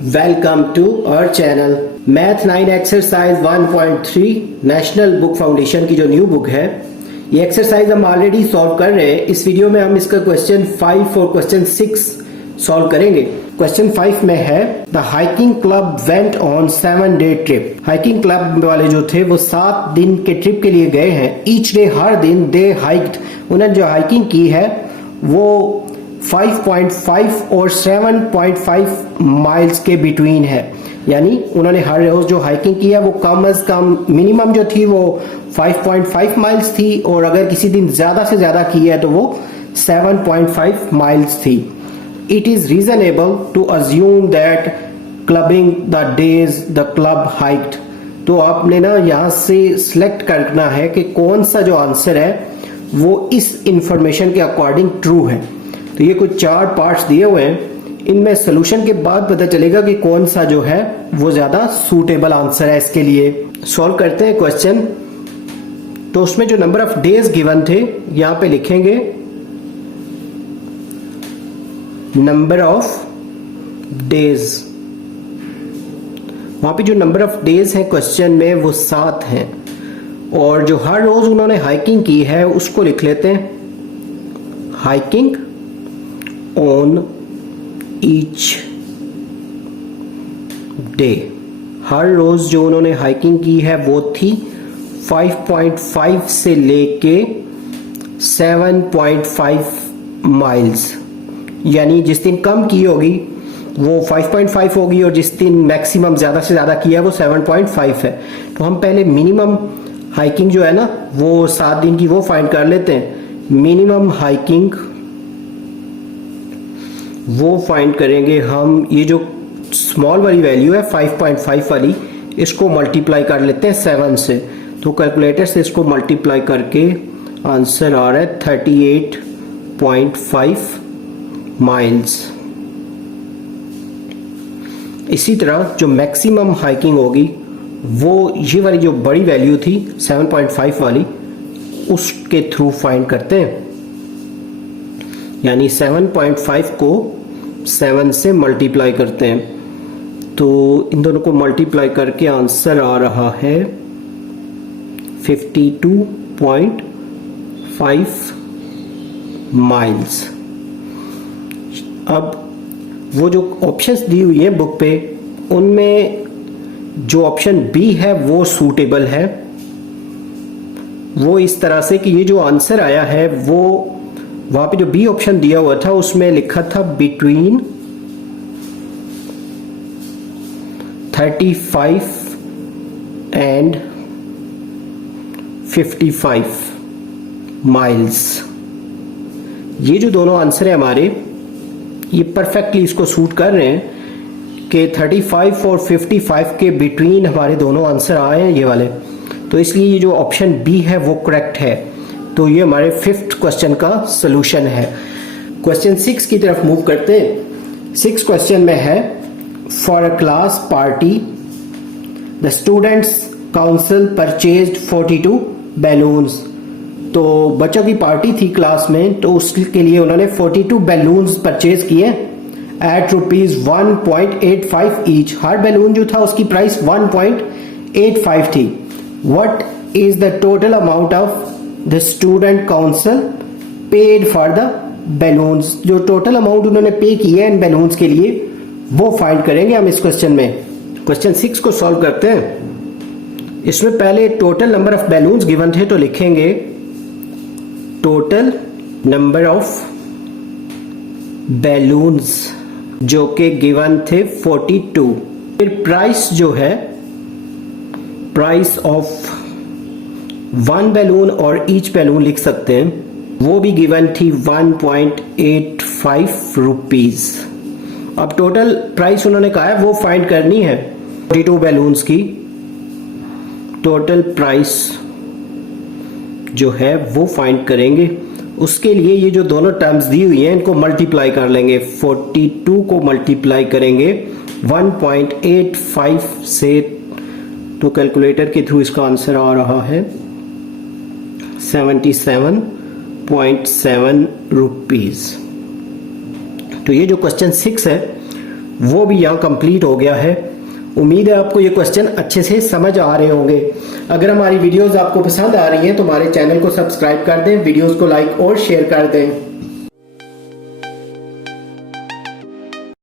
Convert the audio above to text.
Welcome to our channel. Math 9 exercise 1.3 national book foundation की जो new book है, ये एक्सरसाइज हम ऑलरेडी सॉल्व कर रहे हैं। इस वीडियो में हम इसका क्वेश्चन 5 और क्वेश्चन 6 सॉल्व करेंगे। क्वेश्चन 5 में है the hiking club went on 7-day trip. Hiking club वाले जो थे वो 7 दिन के ट्रिप के लिए गए हैं। ईच डे, हर दिन दे हाइक्ड, उन्होंने जो हाइकिंग की है वो 5.5 और 7.5 माइल्स के बिटवीन है। यानी उन्होंने हर रोज जो हाइकिंग की है वो कम अज कम मिनिमम जो थी वो 5.5 माइल्स थी, और अगर किसी दिन ज्यादा से ज्यादा की है तो वो 7.5 माइल्स थी। It is reasonable to assume that clubbing the days the club hiked. तो आपने ना यहाँ से सिलेक्ट करना है कि कौन सा जो आंसर है वो इस इंफॉर्मेशन के अकॉर्डिंग ट्रू है। तो ये कुछ 4 पार्ट्स दिए हुए हैं, इनमें सोल्यूशन के बाद पता चलेगा कि कौन सा जो है वो ज्यादा सूटेबल आंसर है इसके लिए। सॉल्व करते हैं क्वेश्चन। तो उसमें जो नंबर ऑफ डेज गिवन थे यहां पे लिखेंगे नंबर ऑफ डेज। वहां पे जो नंबर ऑफ डेज है क्वेश्चन में वो 7 है, और जो हर रोज उन्होंने हाइकिंग की है उसको लिख लेते हैं हाइकिंग ऑन ईच डे। हर रोज जो उन्होंने हाइकिंग की है वो थी 5.5 से लेके 7.5 माइल्स। यानी जिस दिन कम की होगी वो 5.5 होगी, और जिस दिन मैक्सिमम ज्यादा से ज्यादा किया है वो 7.5 है। तो हम पहले मिनिमम हाइकिंग जो है ना वो 7 दिन की वो फाइंड कर लेते हैं। मिनिमम हाइकिंग वो फाइंड करेंगे हम। ये जो स्मॉल वाली वैल्यू है 5.5 वाली, इसको मल्टीप्लाई कर लेते हैं 7 से। तो कैलकुलेटर से इसको मल्टीप्लाई करके आंसर आ रहा है 38.5 माइल्स। इसी तरह जो मैक्सिमम हाइकिंग होगी वो ये वाली जो बड़ी वैल्यू थी 7.5 वाली, उसके थ्रू फाइंड करते हैं। यानी 7.5 को 7 से मल्टीप्लाई करते हैं। तो इन दोनों को मल्टीप्लाई करके आंसर आ रहा है 52.5 माइल्स। अब वो जो ऑप्शंस दी हुई है बुक पे, उनमें जो ऑप्शन बी है वो सूटेबल है। वो इस तरह से कि ये जो आंसर आया है वो वहां पे जो बी ऑप्शन दिया हुआ था उसमें लिखा था बिटवीन 35 एंड 55 माइल्स। ये जो दोनों आंसर है हमारे, ये परफेक्टली इसको सूट कर रहे हैं कि 35 और 55 के बिटवीन हमारे दोनों आंसर आए हैं ये वाले। तो इसलिए ये जो ऑप्शन बी है वो करेक्ट है। तो ये हमारे 5th क्वेश्चन का सॉल्यूशन है। क्वेश्चन 6 की तरफ मूव करते हैं। 6 क्वेश्चन में है for a class party the students council purchased 42 balloons. तो बच्चों की पार्टी थी क्लास में, तो उसके लिए उन्होंने 42 बैलून्स परचेज किए एट ₹1.85 ईच। हर बैलून जो था उसकी प्राइस 1.85 थी। What is the total amount of the student council paid for the balloons. जो टोटल अमाउंट उन्होंने पे किया है इन बैलून्स के लिए वो फाइंड करेंगे हम इस क्वेश्चन में। क्वेश्चन 6 को सॉल्व करते हैं। इसमें पहले total number of balloons given थे, तो लिखेंगे टोटल नंबर ऑफ बैलून्स जो कि गिवन थे 42। फिर प्राइस जो है, प्राइस ऑफ 1 बैलून और ईच बैलून लिख सकते हैं, वो भी गिवन थी 1.85 रुपीज। अब टोटल प्राइस उन्होंने कहा है वो फाइंड करनी है 42 बैलून्स की। टोटल प्राइस जो है वो फाइंड करेंगे। उसके लिए ये जो दोनों टर्म्स दी हुई हैं इनको मल्टीप्लाई कर लेंगे। 42 को मल्टीप्लाई करेंगे 1.85 से, तो कैलकुलेटर के थ्रू इसका आंसर आ रहा है 77.7 रुपीज। तो ये जो क्वेश्चन 6 है वो भी यहाँ कंप्लीट हो गया है। उम्मीद है आपको ये क्वेश्चन अच्छे से समझ आ रहे होंगे। अगर हमारी वीडियोस आपको पसंद आ रही हैं तो हमारे चैनल को सब्सक्राइब कर दें, वीडियोस को लाइक और शेयर कर दें।